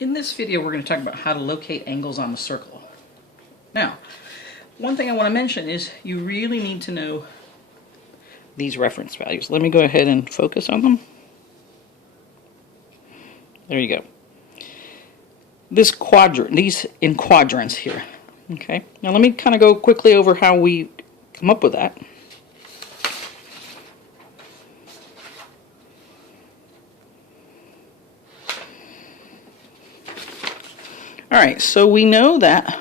In this video, we're going to talk about how to locate angles on the circle. Now, one thing I want to mention is you really need to know these reference values. Let me go ahead and focus on them. There you go. This quadrant, these in quadrants here. Okay. Now let me kind of go quickly over how we come up with that. All right, so we know that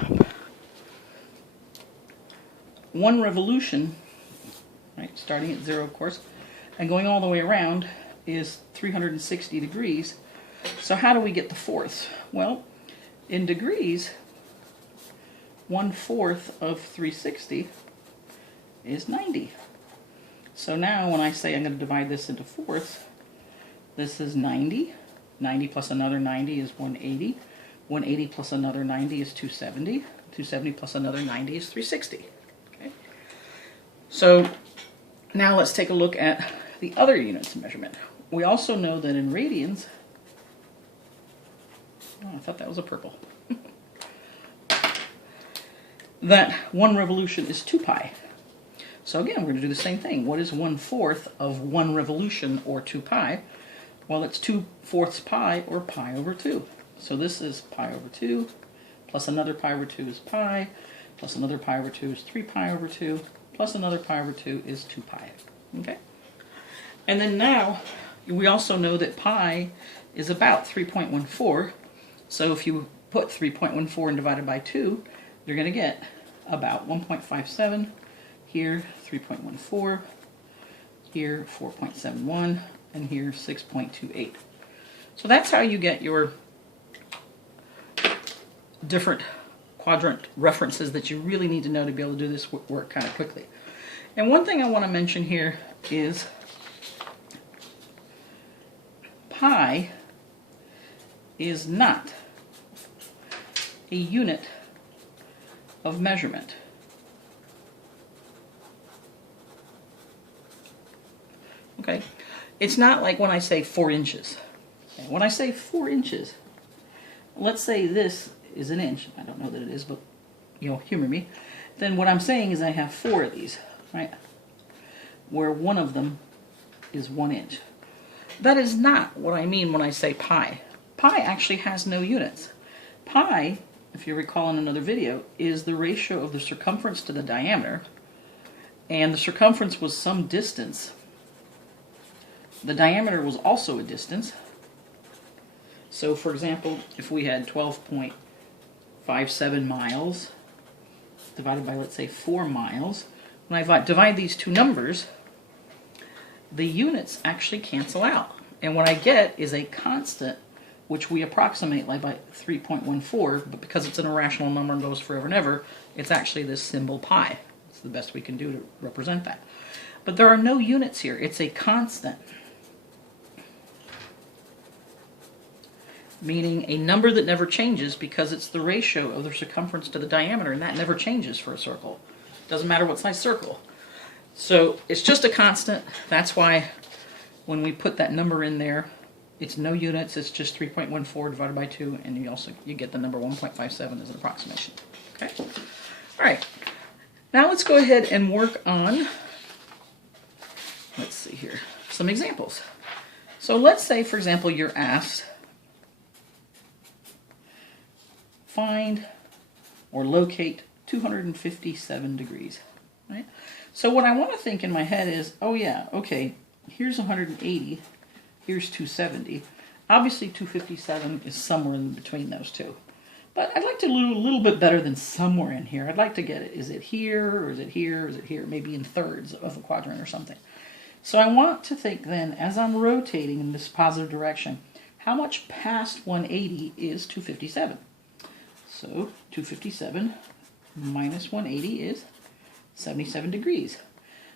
one revolution, right, starting at 0, of course, and going all the way around is 360 degrees. So how do we get the fourths? Well, in degrees, 1/4 of 360 is 90. So now when I say I'm going to divide this into fourths, this is 90. 90 plus another 90 is 180. 180 plus another 90 is 270. 270 plus another 90 is 360. Okay. So now let's take a look at the other units of measurement. We also know that in radians, oh, I thought that was a purple, that one revolution is 2 pi. So again, we're going to do the same thing. What is 1/4 of 1 revolution, or 2 pi? Well, it's 2/4 pi, or pi over 2. So this is pi over 2, plus another pi over 2 is pi, plus another pi over 2 is 3 pi over 2, plus another pi over 2 is 2 pi. Okay? And then now, we also know that pi is about 3.14. So if you put 3.14 and divide it by 2, you're going to get about 1.57. Here, 3.14. Here, 4.71. And here, 6.28. So that's how you get your different quadrant references that you really need to know to be able to do this work kind of quickly. And one thing I want to mention here is pi is not a unit of measurement. Okay? It's not like when I say 4 inches. Okay? When I say 4 inches, let's say this is an inch. I don't know that it is, but you'll humor me. Then what I'm saying is I have 4 of these, right? Where one of them is 1 inch. That is not what I mean when I say pi. Pi actually has no units. Pi, if you recall in another video, is the ratio of the circumference to the diameter, and the circumference was some distance. The diameter was also a distance. So for example, if we had 12.57 miles divided by, let's say, 4 miles, when I divide these two numbers, the units actually cancel out. And what I get is a constant, which we approximate like by 3.14, but because it's an irrational number and goes forever and ever, it's actually this symbol pi. It's the best we can do to represent that. But there are no units here. It's a constant, meaning a number that never changes because it's the ratio of the circumference to the diameter, and that never changes for a circle. Doesn't matter what size circle. So it's just a constant. That's why when we put that number in there, it's no units. It's just 3.14 divided by 2, and you get the number 1.57 as an approximation. Okay. All right. Now let's go ahead and work on, let's see here, some examples. So let's say, for example, you're asked, find or locate 257 degrees, right? So what I want to think in my head is, oh yeah, okay, here's 180, here's 270. Obviously 257 is somewhere in between those two. But I'd like to do a little bit better than somewhere in here. I'd like to get it, is it here, or is it here, or is it here, maybe in thirds of a quadrant or something. So I want to think then, as I'm rotating in this positive direction, how much past 180 is 257? So 257 minus 180 is 77 degrees.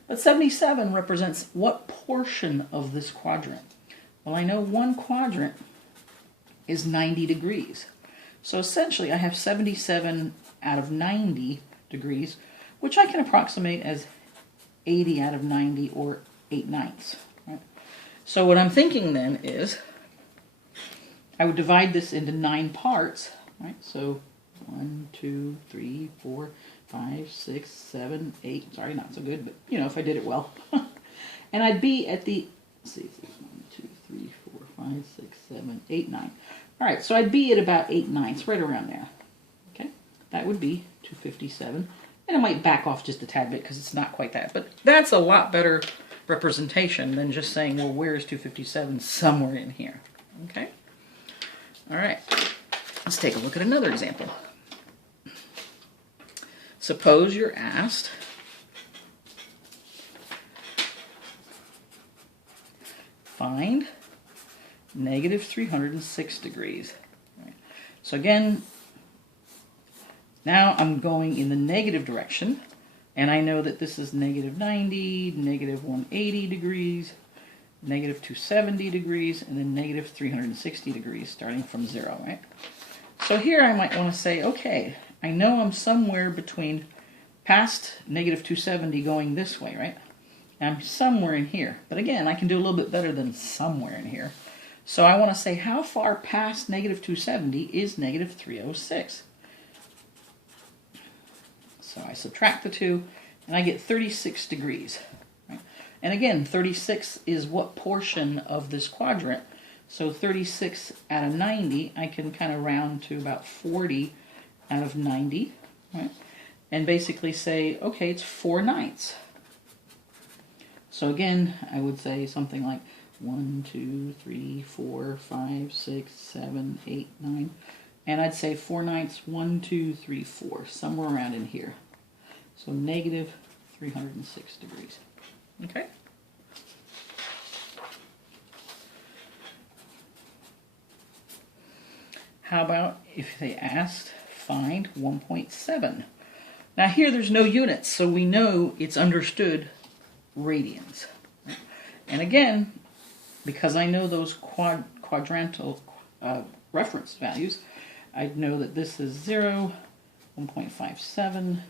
But 77 represents what portion of this quadrant? Well, I know one quadrant is 90 degrees. So essentially I have 77 out of 90 degrees, which I can approximate as 80 out of 90, or 8/9. Right? So what I'm thinking then is I would divide this into 9 parts, right? So 1, 2, 3, 4, 5, 6, 7, 8. Sorry, not so good, but you know, if I did it well. And I'd be at the, let's see, 1, 2, 3, 4, 5, 6, 7, 8, 9. All right, so I'd be at about 8/9, right around there. Okay, that would be 257. And I might back off just a tad bit because it's not quite that. But that's a lot better representation than just saying, well, where is 257? Somewhere in here. Okay? All right. Let's take a look at another example. Suppose you're asked find negative 306 degrees. Right. So again, now I'm going in the negative direction, and I know that this is negative 90, negative 180 degrees, negative 270 degrees, and then negative 360 degrees, starting from 0, right? So here I might want to say, okay, I know I'm somewhere between past negative 270 going this way, right? I'm somewhere in here. But again, I can do a little bit better than somewhere in here. So I want to say, how far past negative 270 is negative 306? So I subtract the 2, and I get 36 degrees. Right? And again, 36 is what portion of this quadrant? So 36 out of 90, I can kind of round to about 40 out of 90. Right? And basically say, okay, it's 4/9. So again, I would say something like 1, 2, 3, 4, 5, 6, 7, 8, 9. And I'd say 4/9, 1, 2, 3, 4, somewhere around in here. So negative 306 degrees. Okay? How about if they asked find 1.7? Now here there's no units, so we know it's understood radians. And again, because I know those quadrantal reference values, I know that this is 0, 1.57,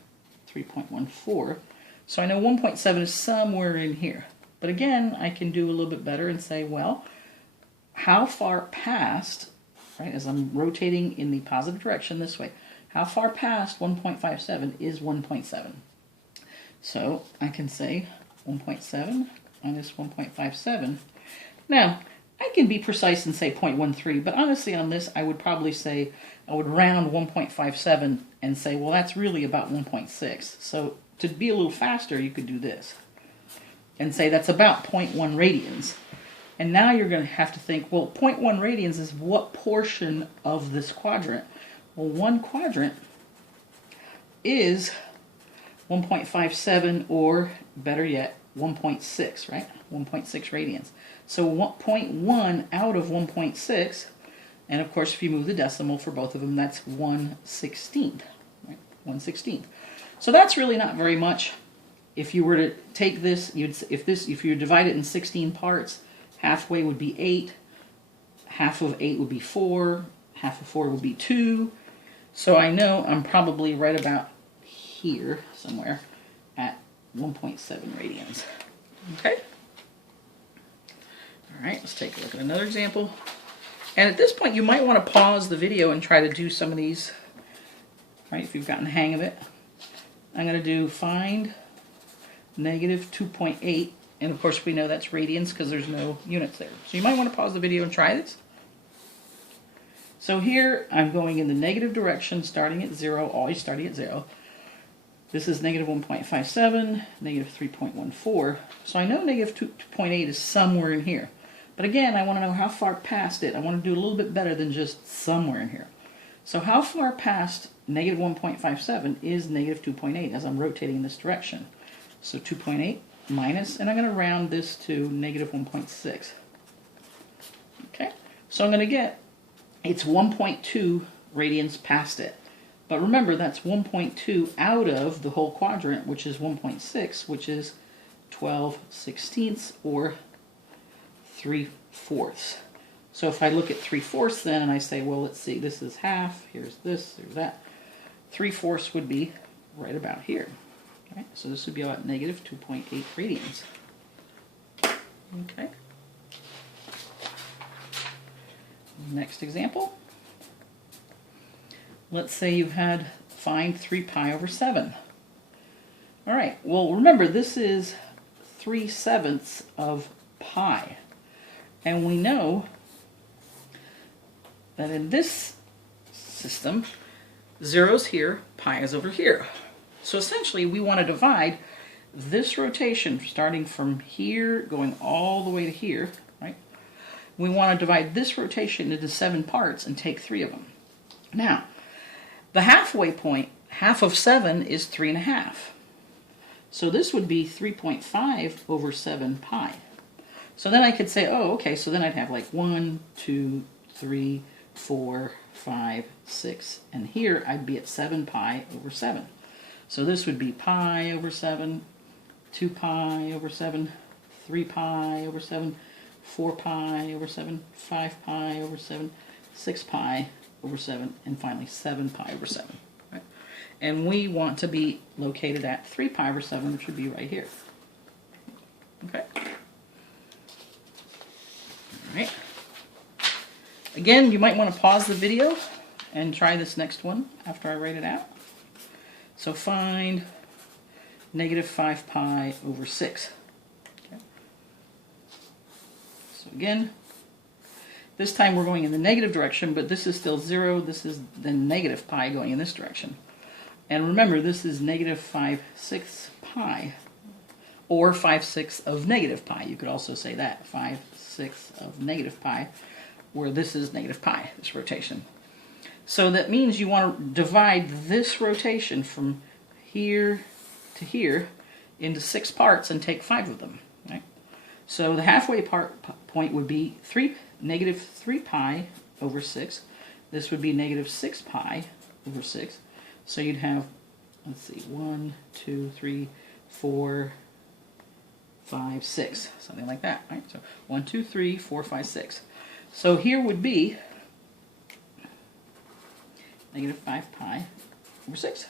3.14. So I know 1.7 is somewhere in here. But again, I can do a little bit better and say, well, how far past, right, as I'm rotating in the positive direction this way, how far past 1.57 is 1.7? So I can say 1.7 minus 1.57. Now, I can be precise and say 0.13, but honestly on this, I would probably say, I would round 1.57 and say, well, that's really about 1.6. So to be a little faster, you could do this and say that's about 0.1 radians. And now you're going to have to think, well, 0.1 radians is what portion of this quadrant? Well, one quadrant is 1.57, or better yet, 1.6, right? 1.6 radians. So 0.1 out of 1.6, and of course if you move the decimal for both of them, that's 1/16, right? 1/16. So that's really not very much. If you were to take this, if you divide it in 16 parts, halfway would be 8, half of 8 would be 4, half of 4 would be 2. So I know I'm probably right about here somewhere at 1.7 radians. Okay? All right, let's take a look at another example. And at this point, you might want to pause the video and try to do some of these, right, if you've gotten the hang of it. I'm going to do find negative 2.8, and of course we know that's radians because there's no units there. So you might want to pause the video and try this. So here I'm going in the negative direction, starting at 0, always starting at 0. This is negative 1.57, negative 3.14. So I know negative 2.8 is somewhere in here. But again, I want to know how far past it. I want to do a little bit better than just somewhere in here. So how far past negative 1.57 is negative 2.8 as I'm rotating in this direction? So 2.8 minus, and I'm going to round this to negative 1.6. Okay, so I'm going to get, it's 1.2 radians past it. But remember, that's 1.2 out of the whole quadrant, which is 1.6, which is 12/16, or 3/4. So if I look at 3/4 then, and I say, well, let's see, this is half, here's this, here's that. 3/4 would be right about here. Okay, so this would be about negative 2.8 radians. Okay. Next example. Let's say you had find 3 pi over 7. All right, well remember this is 3/7 of pi. And we know that in this system, 0's here, pi is over here. So essentially we want to divide this rotation starting from here going all the way to here, right? We want to divide this rotation into 7 parts and take 3 of them. Now, the halfway point, half of 7 is 3.5. So this would be 3.5 over 7 pi. So then I could say, oh, okay, so then I'd have like 1, 2, 3, 4, 5, 6, and here I'd be at 7 pi over 7. So this would be pi over 7, 2 pi over 7, 3 pi over 7, 4 pi over 7, 5 pi over 7, 6 pi over 7, and finally 7 pi over 7. Right? And we want to be located at 3 pi over 7, which would be right here. Okay? All right. Again, you might want to pause the video and try this next one after I write it out. So find negative 5 pi over 6. Okay. So again, this time we're going in the negative direction, but this is still 0. This is the negative pi going in this direction. And remember, this is negative 5/6 pi, or 5/6 of negative pi. You could also say that, 5/6 of negative pi, where this is negative pi, this rotation. So that means you want to divide this rotation from here to here into 6 parts and take 5 of them. Right? So the halfway point would be negative 3 pi over 6. This would be negative 6 pi over 6. So you'd have, let's see, 1, 2, 3, 4, 5, 6, something like that. Right? So 1, 2, 3, 4, 5, 6. So here would be negative 5 pi over 6.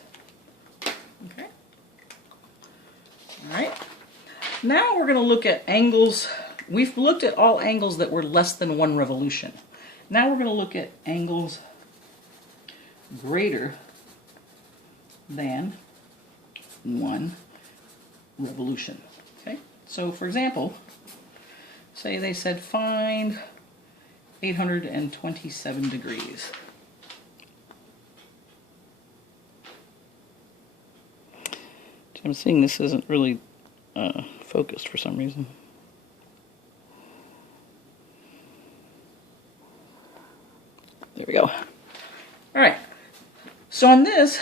Okay. All right. Now we're going to look at angles. We've looked at all angles that were less than 1 revolution. Now we're going to look at angles greater than 1 revolution. Okay. So for example, say they said find 827 degrees. I'm seeing this isn't really focused for some reason. There we go. All right. So on this,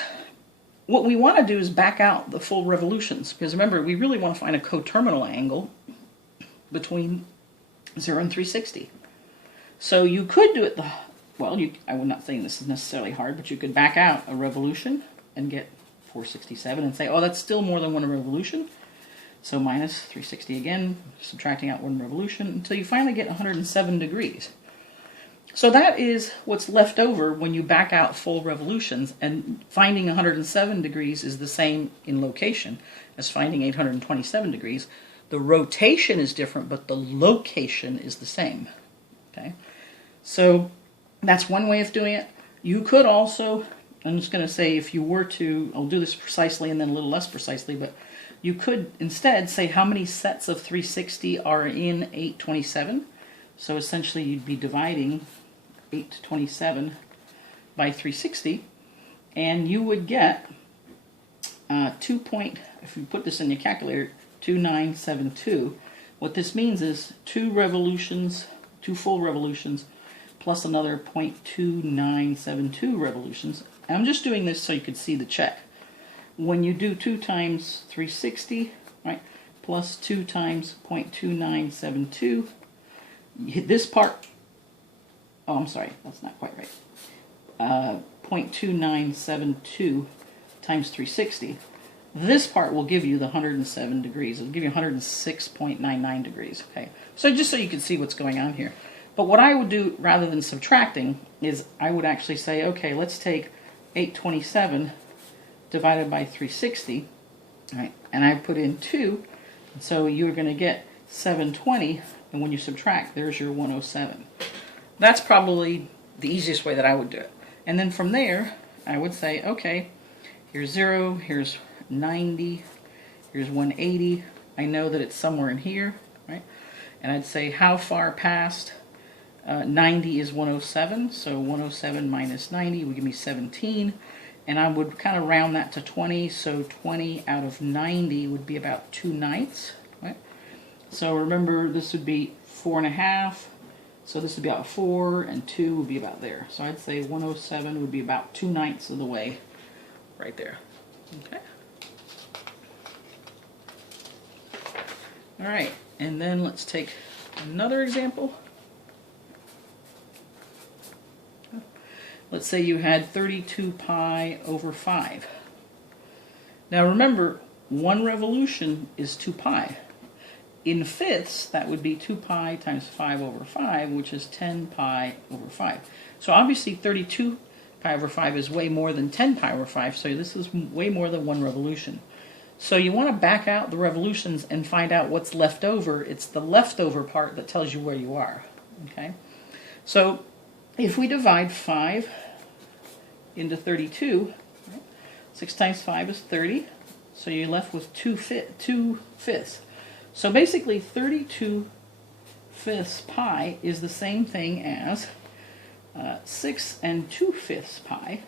what we want to do is back out the full revolutions, because remember, we really want to find a coterminal angle between 0 and 360. So you could do it I'm not saying this is necessarily hard, but you could back out a revolution and get 467 and say, oh, that's still more than 1 revolution. So minus 360 again, subtracting out 1 revolution until you finally get 107 degrees. So that is what's left over when you back out full revolutions, and finding 107 degrees is the same in location as finding 827 degrees. The rotation is different, but the location is the same. Okay, so that's one way of doing it. You could also, I'm just going to say, if you were to, I'll do this precisely and then a little less precisely, but you could instead say how many sets of 360 are in 827. So essentially you'd be dividing 827 by 360, and you would get if you put this in your calculator, 2972. What this means is 2 full revolutions, plus another 0.2972 revolutions. And I'm just doing this so you could see the check. When you do 2 times 360, right, plus 2 times 0.2972, this part, oh, I'm sorry, that's not quite right. 0.2972 times 360. This part will give you the 107 degrees. It'll give you 106.99 degrees. Okay, so just so you can see what's going on here. But what I would do, rather than subtracting, is I would actually say, okay, let's take 827 divided by 360, right? And I put in 2, so you're going to get 720, and when you subtract, there's your 107. That's probably the easiest way that I would do it. And then from there, I would say, okay, here's 0, here's 90, here's 180. I know that it's somewhere in here, right? And I'd say how far past 90 is 107, so 107 minus 90 would give me 17. And I would kind of round that to 20, so 20 out of 90 would be about 2 ninths, right? So remember, this would be 4.5, so this would be about 4, and 2 would be about there. So I'd say 107 would be about 2 ninths of the way right there. Okay. All right, and then let's take another example. Let's say you had 32 pi over 5. Now remember, 1 revolution is 2 pi. In fifths, that would be 2 pi times 5 over 5, which is 10 pi over 5. So obviously 32 pi over 5 is way more than 10 pi over 5, so this is way more than 1 revolution. So you want to back out the revolutions and find out what's left over. It's the leftover part that tells you where you are. Okay? So if we divide 5 into 32, 6 times 5 is 30, so you're left with 2 fifths. So basically 32 fifths pi is the same thing as 6 and 2 fifths pi,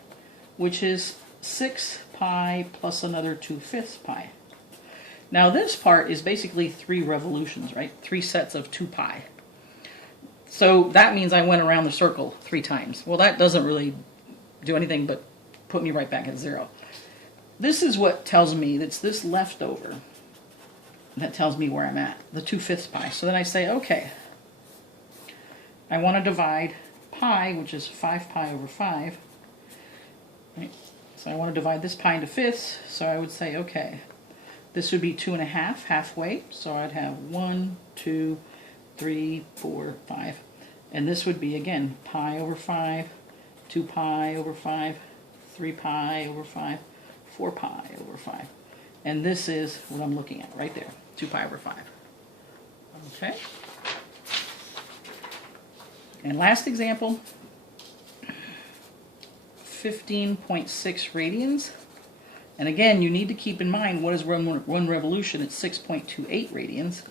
which is 6 pi plus another 2 fifths pi. Now this part is basically 3 revolutions, right? 3 sets of 2 pi. So that means I went around the circle 3 times. Well, that doesn't really do anything but put me right back at 0. This is what tells me that's this leftover that tells me where I'm at, the 2 fifths pi. So then I say, okay, I want to divide pi, which is 5 pi over 5. Right? So I want to divide this pi into fifths, so I would say, okay, this would be 2.5, halfway. So I'd have 1, 2, 3, 4, 5. And this would be, again, pi over 5, 2 pi over 5, 3 pi over 5, 4 pi over 5. And this is what I'm looking at right there, 2 pi over 5. Okay. And last example, 15.6 radians. And again, you need to keep in mind what is one revolution. It's 6.28 radians,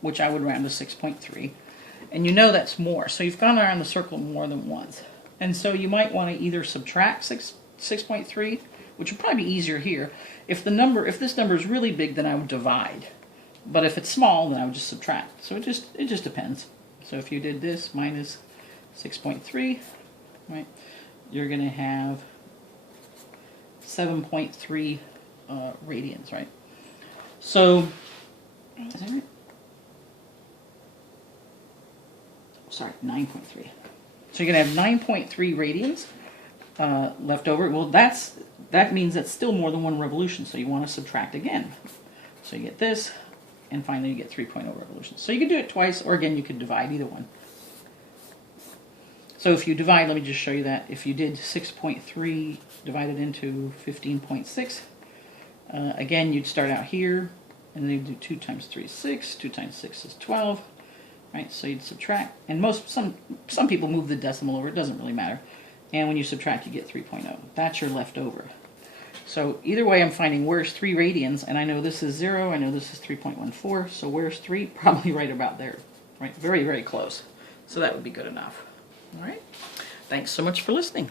which I would round to 6.3. And you know that's more. So you've gone around the circle more than once. And so you might want to either subtract 6.3, which would probably be easier here. If this number is really big, then I would divide. But if it's small, then I would just subtract. So it just depends. So if you did this minus 6.3, right, you're going to have 7.3 radians, right? So, is that right? Sorry, 9.3. So you're going to have 9.3 radians left over. Well, that means that's still more than 1 revolution, so you want to subtract again. So you get this, and finally you get 3.0 revolutions. So you could do it twice, or again you could divide, either one. So if you divide, let me just show you that. If you did 6.3 divided into 15.6, again you'd start out here, and then you'd do 2 times 3 is 6, 2 times 6 is 12, right? So you'd subtract, and some people move the decimal over, it doesn't really matter. And when you subtract, you get 3.0. That's your leftover. So either way, I'm finding where's 3 radians, and I know this is 0, I know this is 3.14, so where's 3? Probably right about there, right? Very, very close. So that would be good enough. All right. Thanks so much for listening.